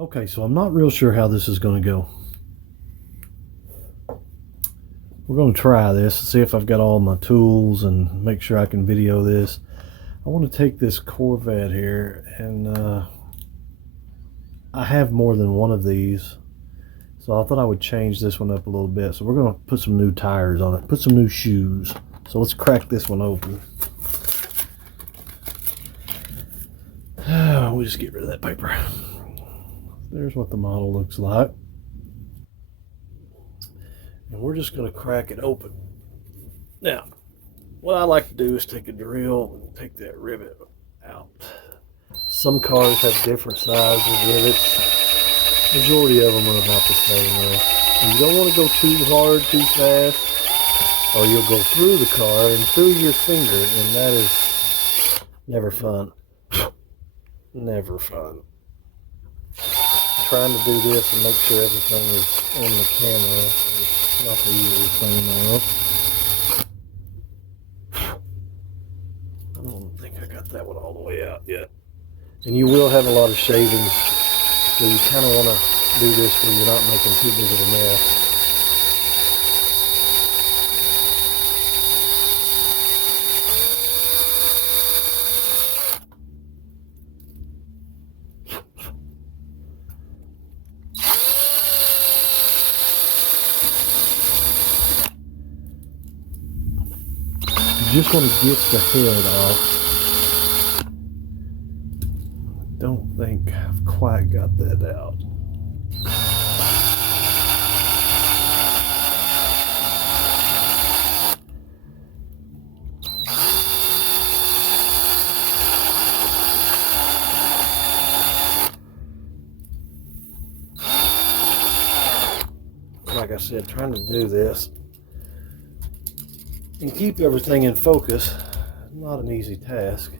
Okay, so I'm not real sure how this is going to go. We're going to try this, see if I've got all my tools and make sure I can video this. I want to take this Corvette here, and I have more than one of these, so I thought I would change this one up a little bit. So we're going to put some new tires on it, put some new shoes. So let's crack this one open. We'll just get rid of that paper. There's what the model looks like. And we're just going to crack it open. Now, what I like to do is take a drill and take that rivet out. Some cars have different sizes rivets. Majority of them are about the same though. And you don't want to go too hard, too fast, or you'll go through the car and through your finger, and that is never fun. Never fun. Trying to do this and make sure everything is on the camera. It's not the easiest thing in the world. I don't think I got that one all the way out yet. And you will have a lot of shavings, so you kind of want to do this where you're not making too big of a mess. You just want to get the head off. Don't think I've quite got that out. Like I said, trying to do this and keep everything in focus, not an easy task.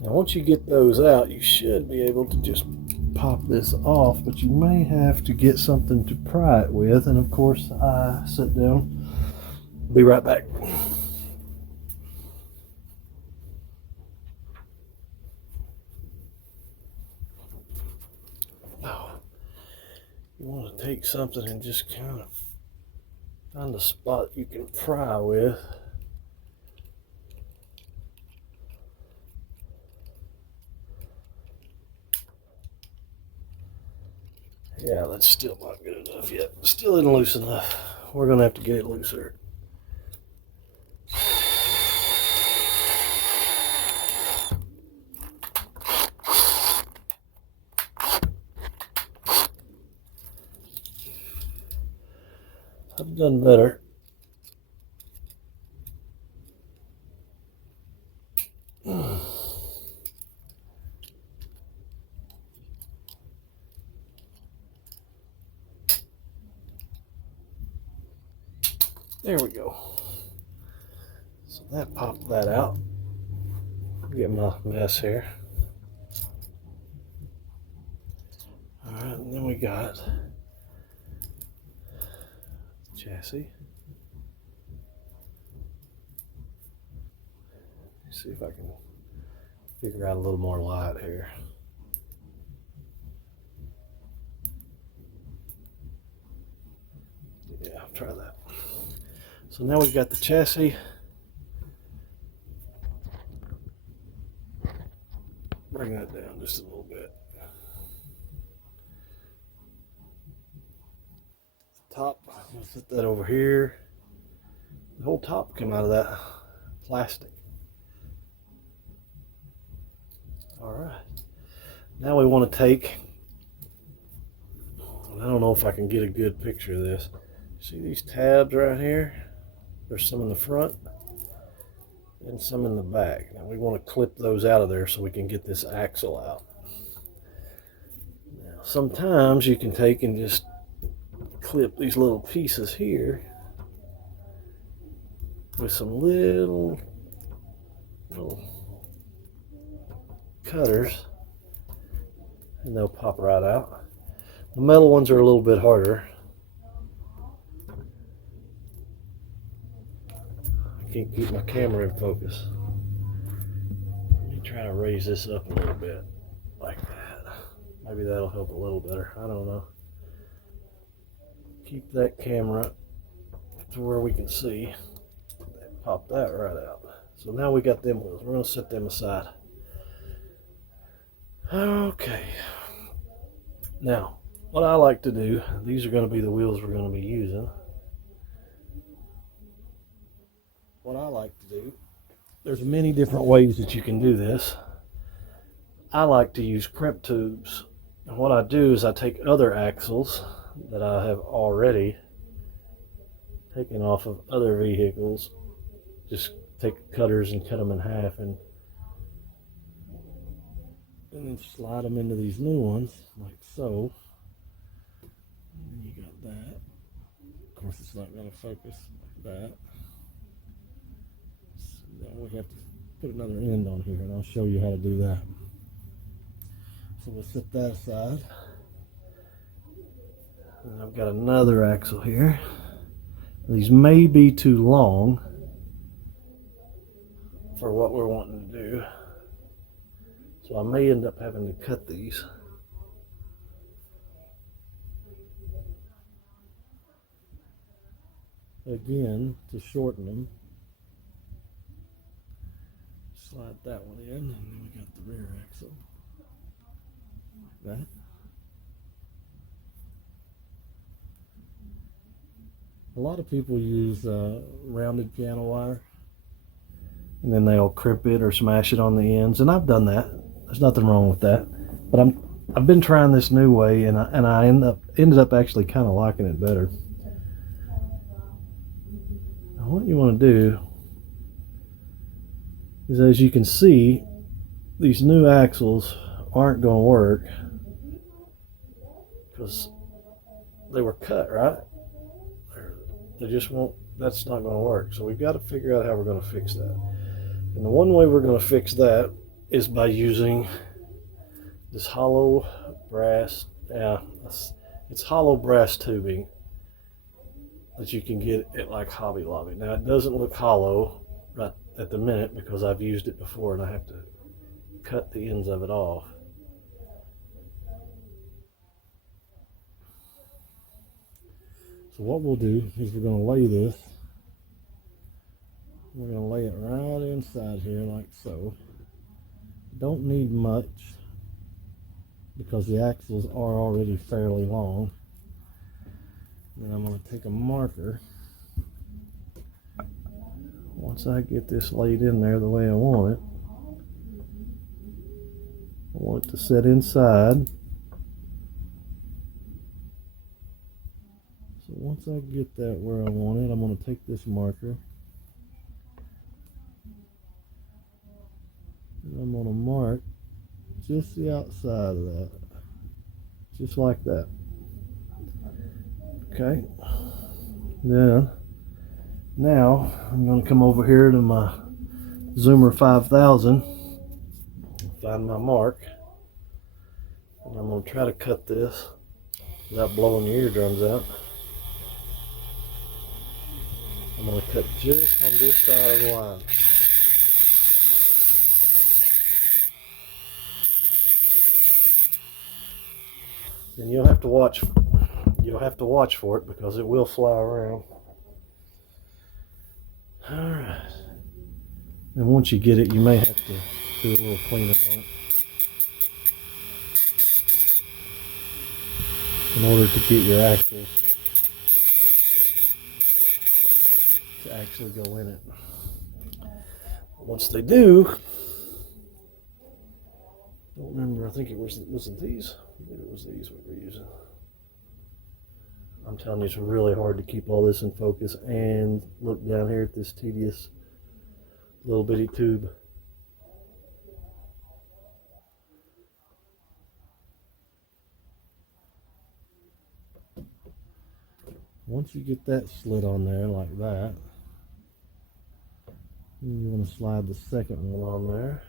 Now once you get those out, you should be able to just pop this off, but you may have to get something to pry it with, and of course I sit down. Be right back. Now, you want to take something and just kind of find a spot you can pry with. Yeah, that's still not good enough yet. Still isn't loose enough. We're going to have to get it looser. I've done better. There we go. So that popped that out. Get my mess here. Alright, and then we got the chassis. Let's see if I can figure out a little more light here. Yeah, I'll try that. So now we've got the chassis. Bring that down just a little bit. The top, I'll put that over here. The whole top came out of that plastic. All right. Now we want to take, I don't know if I can get a good picture of this. See these tabs right here? There's some in the front and some in the back. Now we want to clip those out of there so we can get this axle out. Now, sometimes you can take and just clip these little pieces here with some little cutters, and they'll pop right out. The metal ones are a little bit harder. Can't keep my camera in focus. Let me try to raise this up a little bit like that. Maybe that'll help a little better. I don't know. Keep that camera to where we can see. Pop that right out. So now we got them wheels. We're going to set them aside. Okay. Now, what I like to do, these are going to be the wheels we're going to be using. What I like to do, there's many different ways that you can do this. I like to use crimp tubes. And what I do is I take other axles that I have already taken off of other vehicles, just take cutters and cut them in half and then slide them into these new ones like so. And you got that. Of course it's not going to focus like that. So now we have to put another end on here and I'll show you how to do that. So we'll set that aside. And I've got another axle here. These may be too long for what we're wanting to do. So I may end up having to cut these. Again, to shorten them. Slide that one in, and then we got the rear axle. Like that. A lot of people use rounded piano wire, and then they'll crimp it or smash it on the ends, and I've done that. There's nothing wrong with that. But I've been trying this new way, and I ended up actually kind of liking it better. Now what you want to do is, as you can see, these new axles aren't going to work because they were cut, right? They just won't, that's not going to work. So we've got to figure out how we're going to fix that. And the one way we're going to fix that is by using this hollow brass, it's hollow brass tubing that you can get at like Hobby Lobby. Now it doesn't look hollow right at the minute because I've used it before and I have to cut the ends of it off. So what we'll do is we're going to lay this. We're going to lay it right inside here like so. Don't need much because the axles are already fairly long. Then I'm going to take a marker. Once I get this laid in there the way I want it, I want it to set inside. So once I get that where I want it, I'm going to take this marker and I'm going to mark just the outside of that, just like that. Okay, then now I'm going to come over here to my Zoomer 5000, find my mark, and I'm going to try to cut this without blowing your eardrums out. I'm going to cut just on this side of the line. And you'll have to watch for it because it will fly around. Alright. And once you get it, you may have to do a little cleaning on it in order to get your axles to actually go in it. Once they do, I don't remember, I think it wasn't these? I believe it was these we were using. I'm telling you, it's really hard to keep all this in focus and look down here at this tedious little bitty tube. Once you get that slid on there like that, you want to slide the second one on there.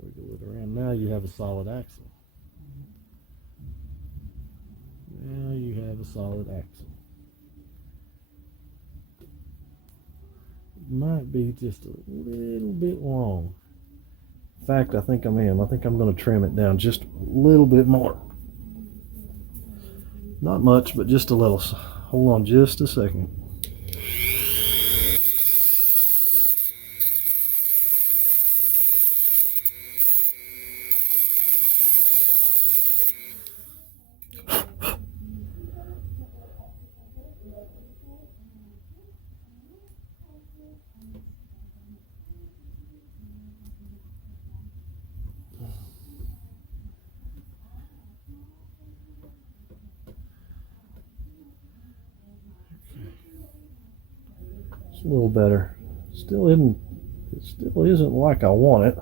Wiggle it around. Now you have a solid axle. Now you have a solid axle. It might be just a little bit long In fact, I think I am. I think I'm going to trim it down just a little bit more. Not much, but just a little. Hold on just a second. A little better. Still isn't. It still isn't like I want it.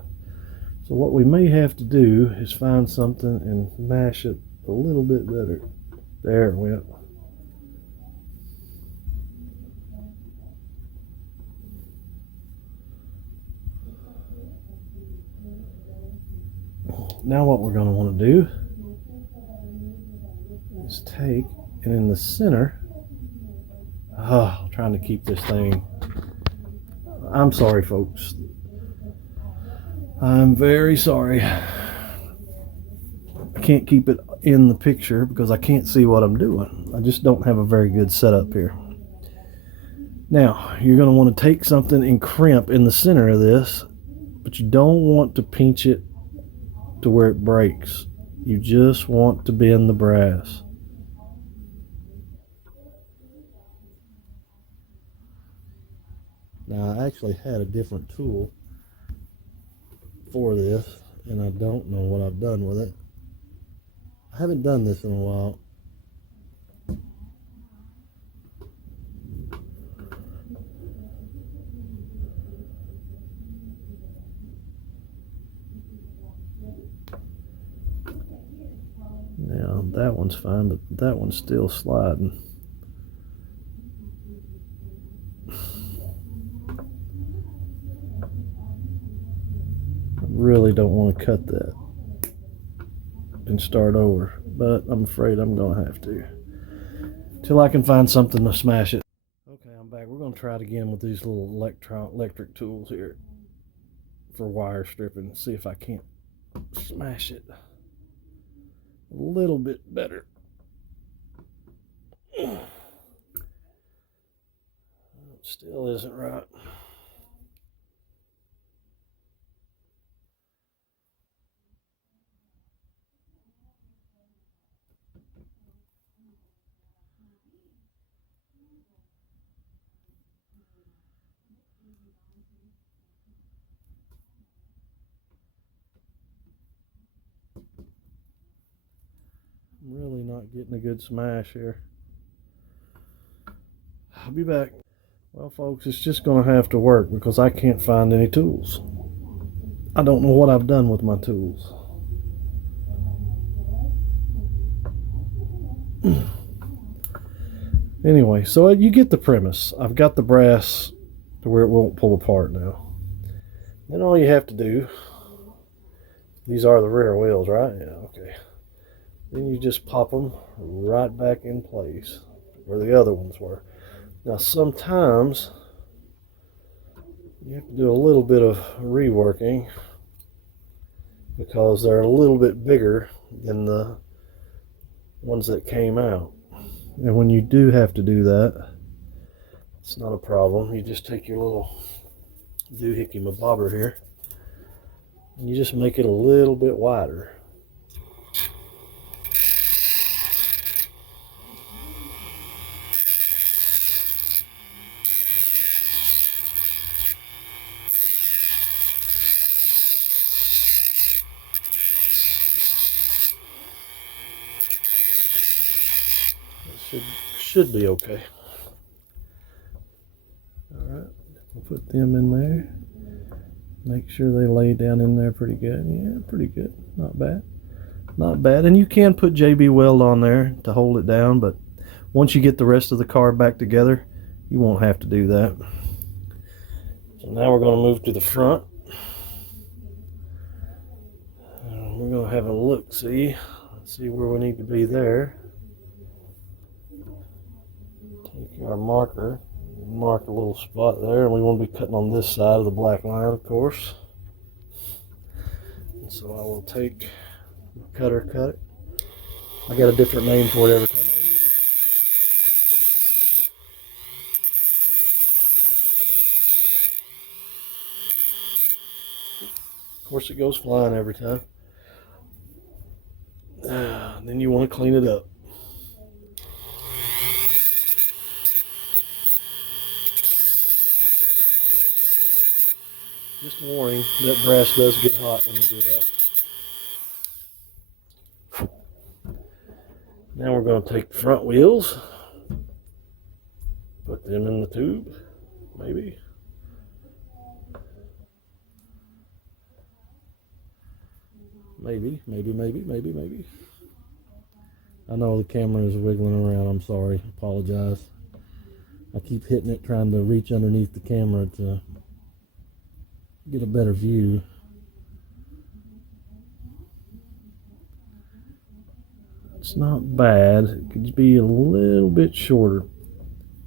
So what we may have to do is find something and mash it a little bit better. There it went. Now what we're going to want to do is take, and in the center, trying to keep this thing. I'm sorry, folks. I'm very sorry. I can't keep it in the picture because I can't see what I'm doing. I just don't have a very good setup here. Now, you're going to want to take something and crimp in the center of this, but you don't want to pinch it to where it breaks. You just want to bend the brass. Now, I actually had a different tool for this, and I don't know what I've done with it. I haven't done this in a while. Now, that one's fine, but that one's still sliding. Really don't want to cut that and start over, but I'm afraid I'm gonna have to till I can find something to smash it. Okay, I'm back. We're gonna try it again with these little electric tools here for wire stripping. See if I can't smash it a little bit better. Still isn't right. I'm really not getting a good smash here. I'll be back. Well, folks, it's just going to have to work because I can't find any tools. I don't know what I've done with my tools. Anyway, so you get the premise. I've got the brass to where it won't pull apart now. Then all you have to do, these are the rear wheels, right? Yeah, okay. Then you just pop them right back in place where the other ones were. Now sometimes you have to do a little bit of reworking because they're a little bit bigger than the ones that came out. And when you do have to do that, it's not a problem. You just take your little doohickey bobber here and you just make it a little bit wider. Should be okay. Alright, we'll put them in there. Make sure they lay down in there pretty good. Yeah, pretty good. Not bad. Not bad. And you can put JB Weld on there to hold it down, but once you get the rest of the car back together, you won't have to do that. So now we're going to move to the front. We're going to have a look, see where we need to be there. Take our marker, mark a little spot there, and we want to be cutting on this side of the black line, of course. So I will take cutter, cut it. I got a different name for it every time I use it. Of course, it goes flying every time. Then you want to clean it up. Just a warning, that brass does get hot when you do that. Now we're going to take the front wheels, put them in the tube, maybe. Maybe. I know the camera is wiggling around. I'm sorry. Apologize. I keep hitting it, trying to reach underneath the camera to get a better view. It's not bad. It could be a little bit shorter.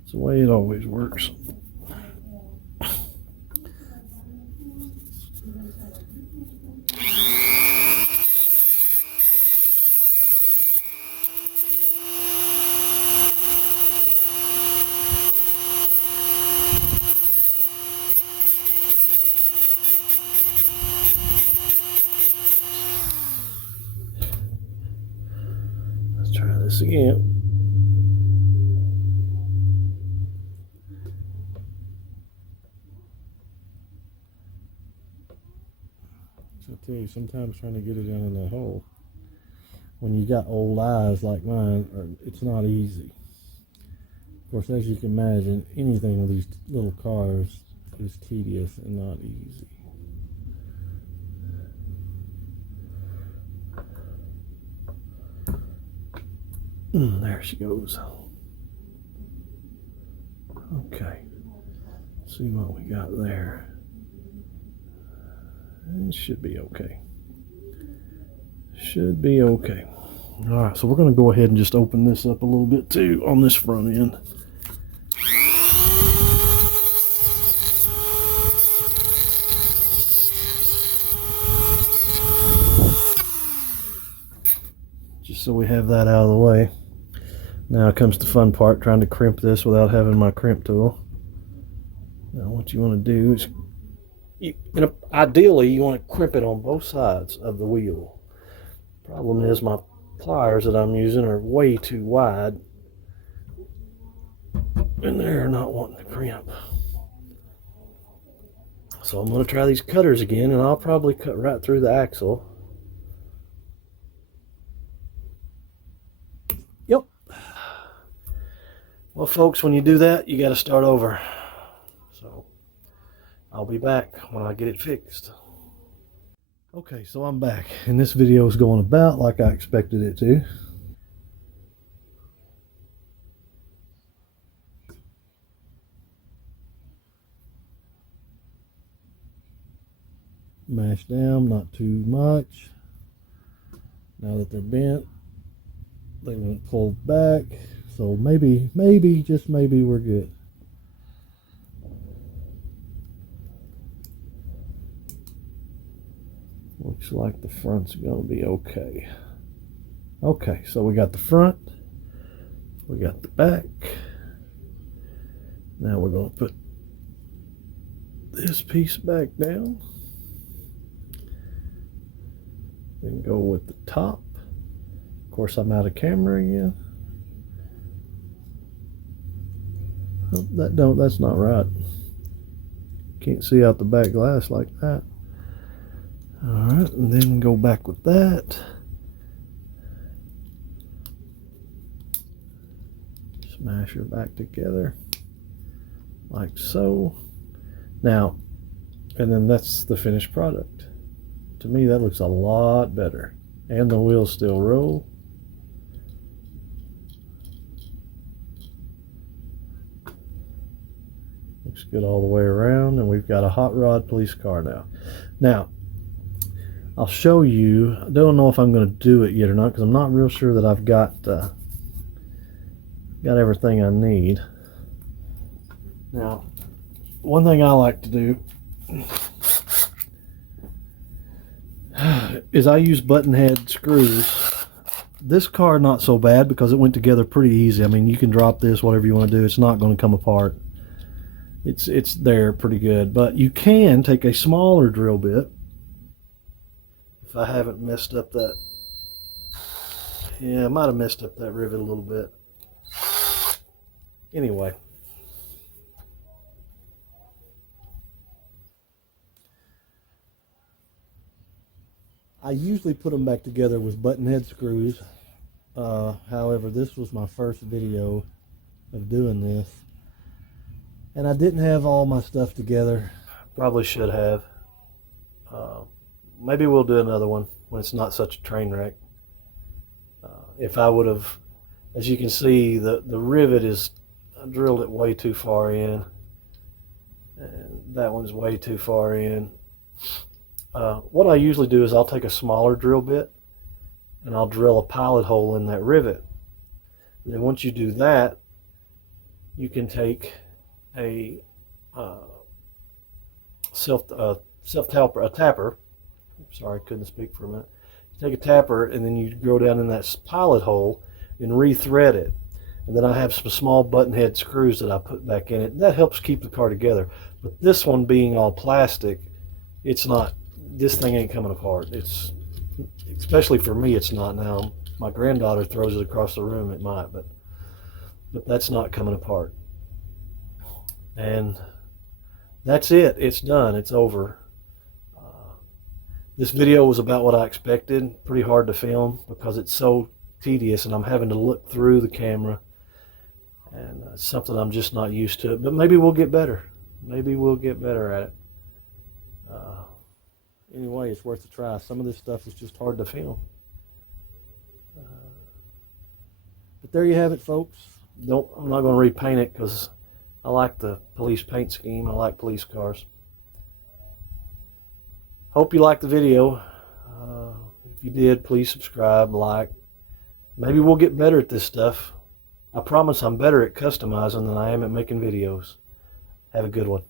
It's the way it always works. Let's try this again. I tell you, sometimes trying to get it down in that hole, when you got old eyes like mine, it's not easy. Of course, as you can imagine, anything with these little cars is tedious and not easy. There she goes. Okay, let's see what we got there. It should be okay. Should be okay. All right, so we're going to go ahead and just open this up a little bit too on this front end. Just so we have that out of the way. Now comes the fun part, trying to crimp this without having my crimp tool. Now what you want to do is, ideally you want to crimp it on both sides of the wheel. Problem is my pliers that I'm using are way too wide and they're not wanting to crimp. So I'm going to try these cutters again, and I'll probably cut right through the axle. Yep. Well, folks, when you do that, you got to start over. So I'll be back when I get it fixed. Okay, so I'm back, and this video is going about like I expected it to. Mash down, not too much. Now that they're bent, they won't pull back. So maybe, just maybe we're good. Looks like the front's going to be okay. Okay, so we got the front, we got the back. Now we're going to put this piece back down. Then go with the top. Of course, I'm out of camera again. Oh, that's not right. Can't see out the back glass like that. Alright, and then go back with that. Smash her back together like so. Now, and then that's the finished product. To me, that looks a lot better. And the wheels still roll. Looks good all the way around, and we've got a hot rod police car now. Now, I'll show you. I don't know if I'm going to do it yet or not, because I'm not real sure that I've got everything I need. Now, one thing I like to do is I use button head screws. This car not so bad because it went together pretty easy. I mean, you can drop this, whatever you want to do. It's not going to come apart. It's there pretty good. But you can take a smaller drill bit. If I haven't messed up that, yeah, I might have messed up that rivet a little bit. Anyway, I usually put them back together with button head screws. However, this was my first video of doing this, and I didn't have all my stuff together. Probably should have. Maybe we'll do another one when it's not such a train wreck. If I would have, as you can see, the rivet is, I drilled it way too far in, and that one's way too far in. What I usually do is I'll take a smaller drill bit and I'll drill a pilot hole in that rivet. And then once you do that, you can take a tapper. Sorry, I couldn't speak for a minute. You take a tapper and then you go down in that pilot hole and rethread it. And then I have some small button head screws that I put back in it. That helps keep the car together. But this one being all plastic, it's not, this thing ain't coming apart. It's, especially for me, it's not now. My granddaughter throws it across the room, it might, but that's not coming apart. And that's it. It's done. It's over. This video was about what I expected. Pretty hard to film because it's so tedious and I'm having to look through the camera, and it's something I'm just not used to. But maybe we'll get better. Maybe we'll get better at it. Anyway, it's worth a try. Some of this stuff is just hard to film. But there you have it, folks. I'm not going to repaint it because I like the police paint scheme. I like police cars. Hope you liked the video. If you did, please subscribe, like. Maybe we'll get better at this stuff. I promise I'm better at customizing than I am at making videos. Have a good one.